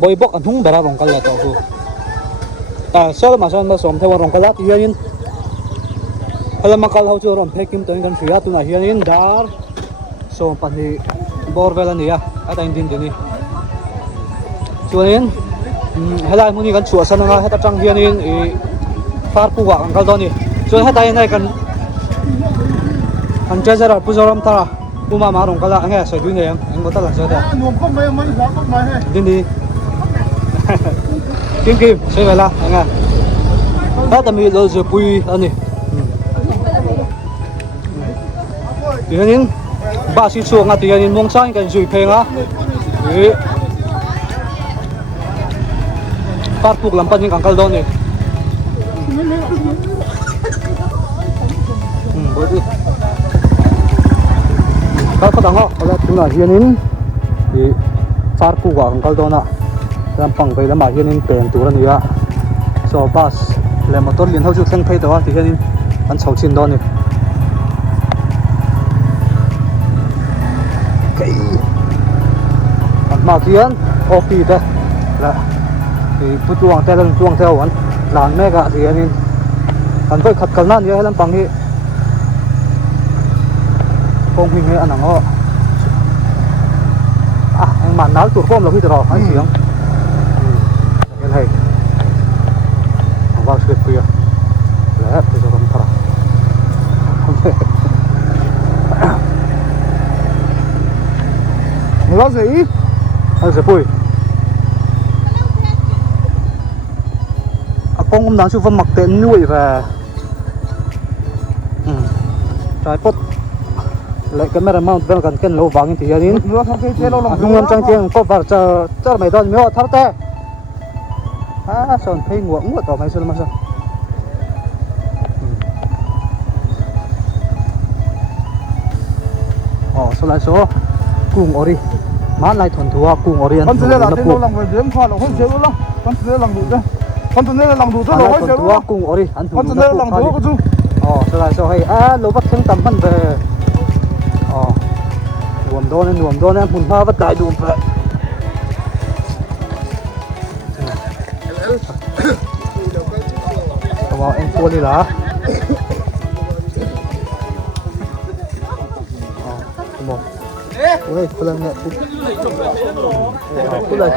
boy bok an hung bera rong kal la to su ta sol ma son ma som the rong kal la ti hianin hala ma kal ho chu ron phekim to kan thria tu na hianin dar som pan hi bor vel ania ata in din ni chuanin helai muni kan chu san nga heta tang hianin e far pu wa kan kal do ni chuan heta nai kan treasure pu zoram ta uma ma rong kala anga sai du ne yang ngo ta la sa da nuông không mấy mấy giá không mấy hay din di kim kim sai vala anga ta ta mi lo zo pui ani hianin ba si chuang nga ti hianin mong sang kan zui phenga e far pu lam pan ni kan kal do ni bodi ka ka ngo ala tuna hianin i far pu wa ang kaldona ram pang ve lama hianin pen tur ania so bus le motor lin ho chu thleng phei dawa ti hianin an chho chin do ni kai an ma kian opi te la i putuang te lang tuang te wan lan me ga ti hianin an voi khat kalna ni helam pang hi không hình anh ngó anh mà nói tụt con là khi rồi anh tiếng cái này vào suyệt kia lẽ thì rồi thằng nó gì anh sẽ bùi con cũng đang chụp mặc tên nuôi về trái pot lại camera mount bên gần ken lâu vàng thì anh không làm trang tiếng có vào chờ mày đón miêu tháo te son thấy nguội nguội tỏ mày sơn mà sơn số lại số cùng ori mát lại thuần thua cùng ori con sẽ là tên lòng người điểm pha là không chế luôn con sẽ lòng đủ đấy con sẽ lòng đủ rồi không chế luôn cùng ori anh con sẽ lòng đủ cái chú số lại số hay lô bắt thêm tầm phân về nuông đôn em muốn pha vắt đại đùm phải vào em cua đi lá một ôi cua lần này cua lần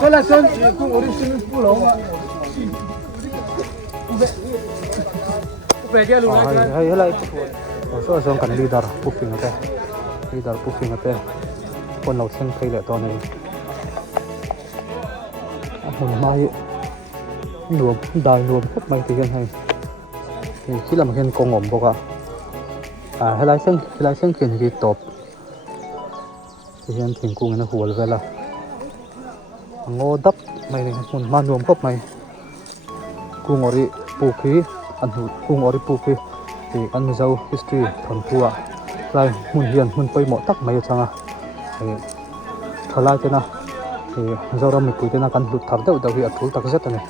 cái là sơn chỉ cũng ở đây phu lồng ạ về kia luôn đấy hay lại số sơn cần leader booking ở con lẩu xanh cây lại to này mình mai nuông đài nuông hết mai thì hiện hay thì chỉ là một hiện con ngỗm bọc à hay lại xanh kiện cái top thì hiện thành cung nó hùa về là ngô đắp mày này một man nuông khóc mày cung ori puki anh hụt cung ori puki thì anh giàu history thuần thua lại muốn hiền muốn quay mỏ tắc mày chăng à thì thở lại thế nào thì giàu ra mình cuối thế nào cần lụt thẳng đầu đầu hiện thú tắc rất này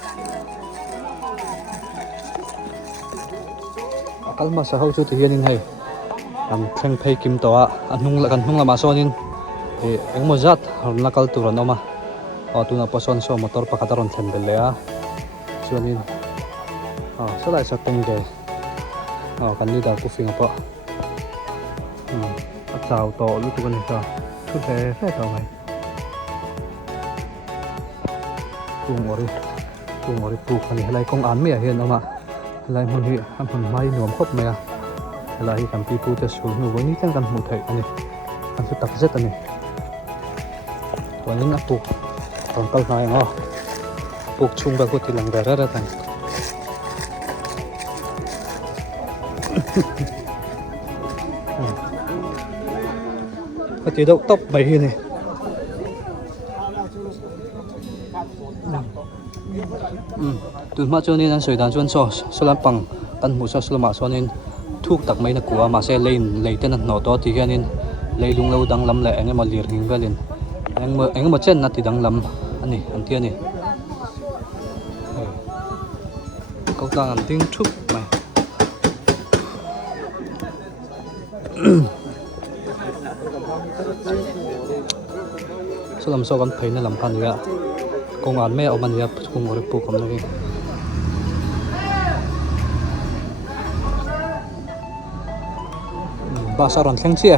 cái mà sao hậu chú thì hiền này anh phèn phê kim tòa anh hung là mà so nên thì anh muốn rất là câu tu rồi mà tu na pason so motor pakataron thendel le chuanin so lai sa teng de kan ni da ku finga pa chao to lu tu kan sa tu fe fe to mai kung ori pu kan helai kong an me hian ama helai mun hi am mai nuam khop me helai kan pi pu te sul nu wai ni kan mu thai ani kan su tak zet ani tuanin apu còn câu nói ngó buộc chung vào thì lòng về rất là thành có chế độ tóc bảy này từ mà cho nên anh sưởi đàn chuan so làm bằng tan mù so mà so nên thuốc tắc mấy là của mà sẽ lấy tên nó to thì cái nên lấy lung lâu đang lắm lại anh em mà liệt hình về liền anh mà chân là thì đang lắm anh này anh kia này câu ta làm tiếng trúc mày số làm sao con thấy nó làm pan vậy công an mẹ ông anh vậy cùng ngồi phụ cầm này ba sao còn khen chia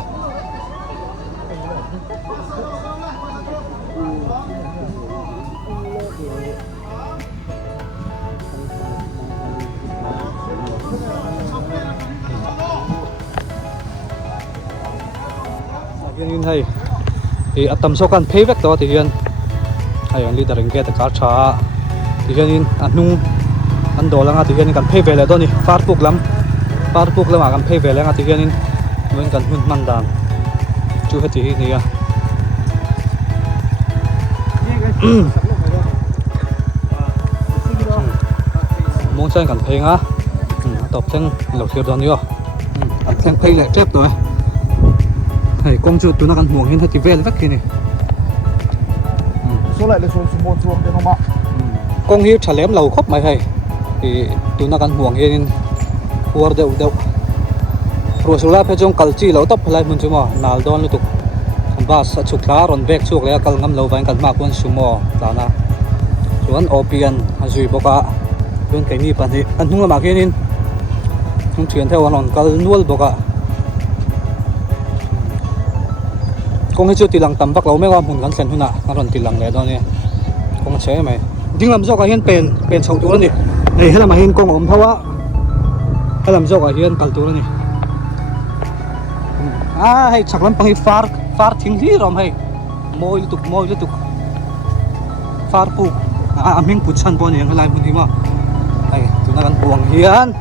hiện hay thì tầm số căn phê vét đó thì hiện hay anh leader cái tất cả trả thì hiện anh nung anh đồ là thì hiện căn phê về lại đó nè phát buộc lắm mà căn phê về lại thì hiện mình cần hun man đàn chú hết thì này à muốn chơi cần phê á tập sang lộc thiệt đó nữa anh sang phê lại chép rồi hay công chúa tụi nó cần muộn hơn thì về lại cái này số lại là số một chuông cho nó mọ con hiếu trả lém lầu khóc mày hay thì tụi nó cần muộn hơn hùa đều rồi số lại phải trong cầu chi lẩu tóc lại mình chú mò nào đón liên tục và sẽ chụp lá rồi vẹt chuột lại cầu ngâm lẩu vàng cần mặc quân chú mò là na chuẩn opian duy bốc à luôn cái gì bạn thì anh không là mặc cái nên không chuyển theo hoàn cầu nuôi bốc à con hay chưa tỷ lăng tầm bắc lẩu mấy con hùn gắn sen hùn à nó còn tỷ lăng này đó nè con chế mày nhưng làm sao cái hiên pen sầu túi này này hay là mà hiên con ốm thâu á hay làm sao cái hiên cầu túi này hay chắc lắm bằng phar thình lý rồi hay môi liên tục phar pu mình put san po này lại một tí mà hay tụi nó đang buông hiền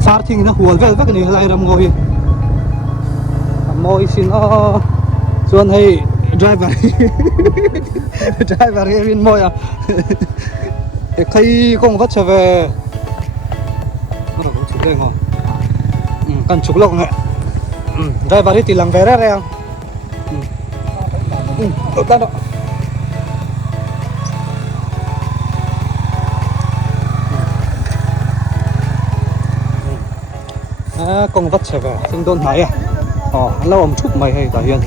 phar thình nó huồn về cái này lại làm ngồi môi xin nó xuân hay driver hiền môi à khi con vắt trở về nó cũng chụp lên ngon cần chụp lông này driver đi tilang về đấy anh đó đó con vắt trở về sinh đôn máy à lâu ông chụp mày hay cả hiền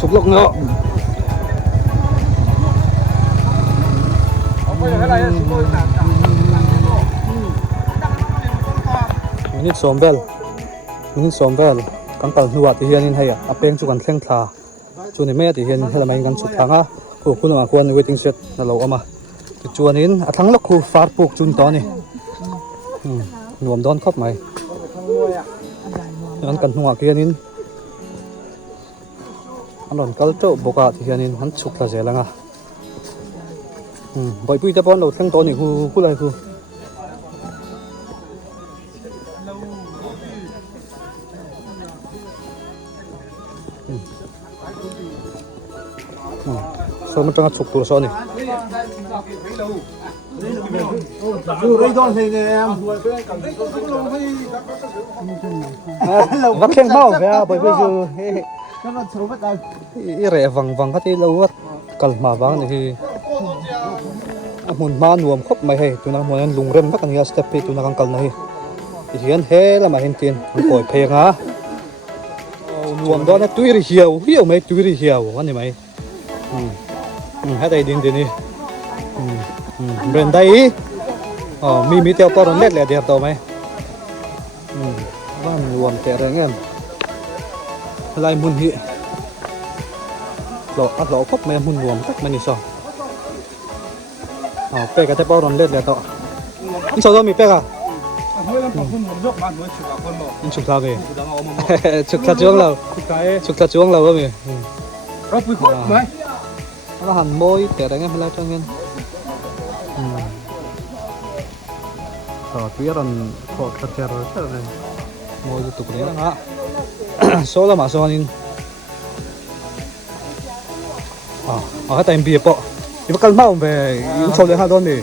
chụp lông nữa mình xóm bel cắn tàu nuột thì hiền hay à apeng chu kan thleng thla chu ni me thì hiền hay là mình kan chụp thang á khu mà quan waiting shed là lâu mà thì chuan in a thang lok khu far puk chun to ni nuam don khop mai anh kan nuột hiền in anh còn câu chỗ boka thì hiền in hắn chụp là dễ lắm à bởi vì ta bọn đầu thang to ni khu lại khu sao mà chẳng chụpตัวซ้อนนี่ดูไรดอนสิเนี่ย vắt khen bao về bởi vì giờ nó là số bất tài rẻ vàng cái lâu cần mà vàng này thì muốn mà nuông khóc mày hay tụi nó muốn ăn lùng rem các anh step tụi nó cần này thì hiện thế là mà hiện tiền còi phèn á nuông đó nó tùy hiểu mấy tùy hiểu anh này mày hai tay điên đi bên đây mi theo to rồi nét là đẹp tao mày van nuông tệ rồi nghe lại muốn hiện lỗ khóc mày muốn nuông tất mày đi sao pe cái bao rồi nét là tao anh sao đó mi pe à anh chụp sao về chụp sao chuông lâu rồi nó hẳn môi để đánh em lại cho nghe tuyết còn khó thật chè rồi thế này môi tục đấy là số là mà số anh ở tại bìa bọ thì bắt cần mau về số lấy hai đôi đi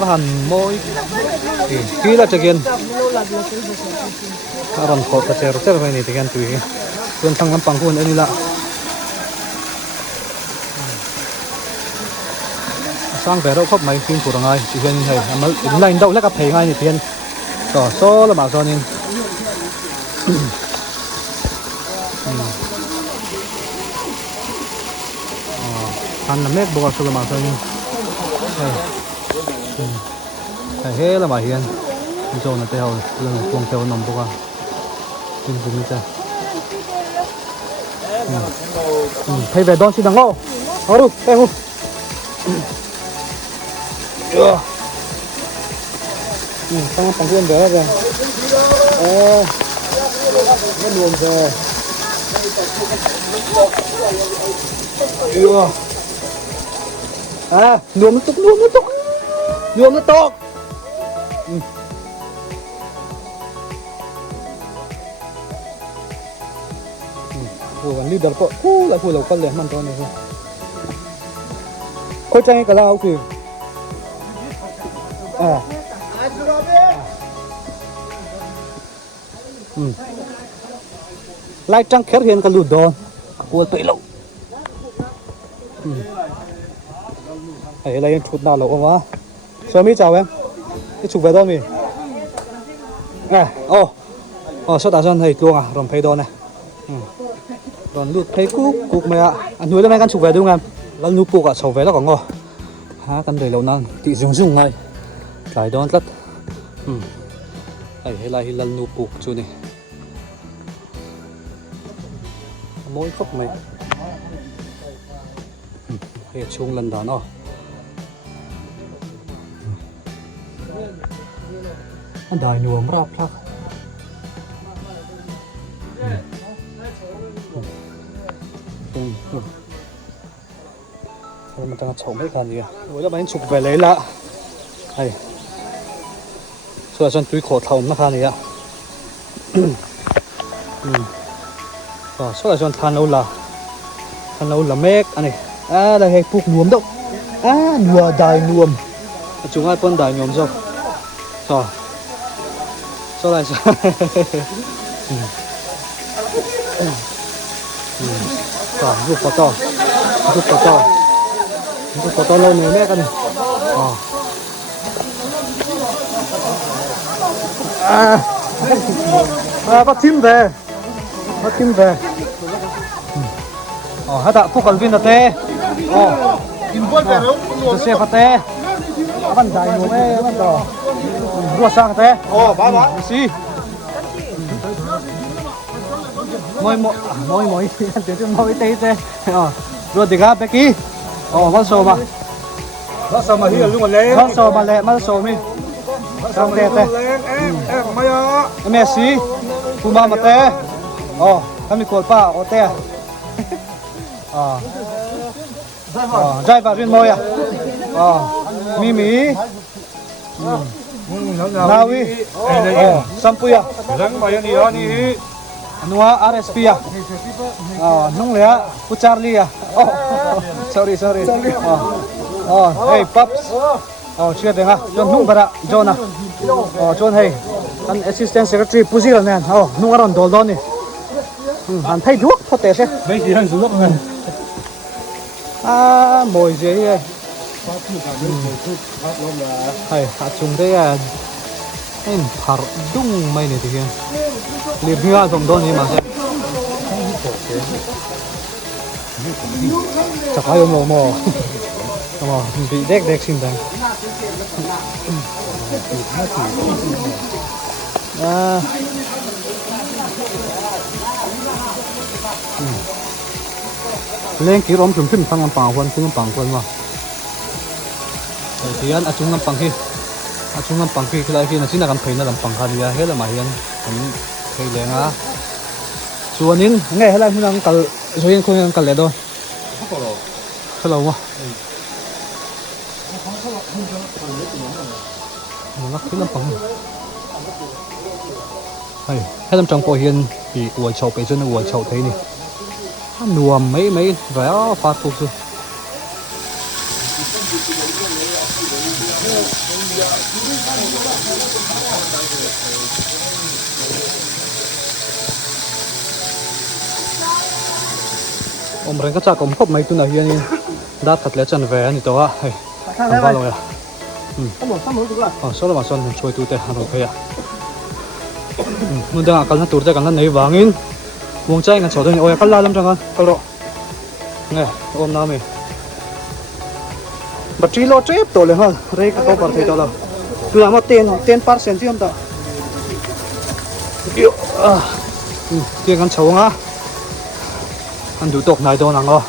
nó hẳn môi kỹ là cho kiên còn khó thật chè rồi thế này thì kiên tùy tuần thăng năm bằng khuôn anh là sang về đâu khóc mày phim của ai chỉ hiện này mà in lại đâu lấy cặp thầy ngay thì tiền rồi số là mà cho nên ăn là mét bò số là mà cho nên thầy hết là mà hiện rồi là tao lần cuồng tao nằm bò tin gì vậy thầy về đón xin đằng ngô ở đâu em tăng tăng viên về rồi nó luồn về luồn nó tốcวันนี้เดี๋ยวก็แล้วเราก็เลยมันตอนนี้เข้าใจกันแล้วคือไล่จังแค่เห็นกันหลุดโดนกลัวตัวเราอะไรยังชุดหน้าเราวะสามีจ่าเว้ยที่ชุดไปโดนมีชดตาจันให้ตัวรำไปโดนนะรอนลุดไปกุกไหมอันนู้นแล้วแม่กันฉุกไปดูงานแล้วนูปุกฉุกไปแล้วก็งอหากันเลยเรานั่งติยุ่งไงหลายดอนลัดให้ไรแล้วนูปุกจูนี่ม้อยครบไหมให้ช่วงลันดาเนาะอันใดนัวมราบพลักมันจะฉกไม่กันดีอ่ะโอ้ยแล้วมันฉุกไปเลยละส่วนฉันตุยขอเท่านะครับนี่อ่ะส่วนฉันทานเอาละเมกอันนี้ได้ให้พวกนวมดอกนัวได้นวมจุงไอ้ปนได้นวมจ้ะส่วนอะไรลูกปอตเราเหนื่อยแม่กันbắt chim về hả tạ phúc cần viên là tê tôi xe phát tê bắt dài nhiều mê bắt đỏ rùa sang tê xí mỗi tiếng cho mỗi tê rùa thì gáp Becky bắt sổ mà hi là lúc mà lẹ bắt sổ mi sang tê em Messi Puma mà tê kami cột pa tê dai vào riêng môi Mimi Nawi Sampuya Nua RSP nung lea Pucharli sorry hey Pops chưa được ha John nung bara John John hey an assistant secretary Puzi rồi nè nung aron dol ni han thấy thuốc thoát tệ xe mấy gì đang xuống nè mồi gì hay chúng đây em thar dung mấy này thì kia liệp nga dòng đó mà sẽ chắc phải mò bị đét xin đây lên kỹ rõm chùm phim tăng ngắm bằng quân mà thì anh chung ngắm bằng khi lại khi là chính là làm thầy là làm bằng hạt hết là mà hiện thầy lên chuan in nghe hết là mình đang cල් rồi hiện không cl đâu hello mà nó cứ làm bằng hay hết làm trong cổ hiện thì uổng chậu bây giờ nó uổng chậu thế này nuông mấy vẻ phát phục rồi ông rèn cái chắc cũng khóc mấy tuần này hiện đã thật lẽ chân về anh to á thang thằng này qua rồi à sắp nổi được rồi số là mà son trôi tu tê hà nội thôi à muốn đang cần nó tụt ra cần nó nấy vàng in vùng trái ngàn sầu thôi ôi cắt la lắm chẳng con đâu nè ôm nào mày bật trí lo chép tổ lên ha đây cái câu bật thấy đó là cứ làm tiền % chứ không ta yêu tiền ăn xấu ngá ăn đủ tộc này đâu nè ngô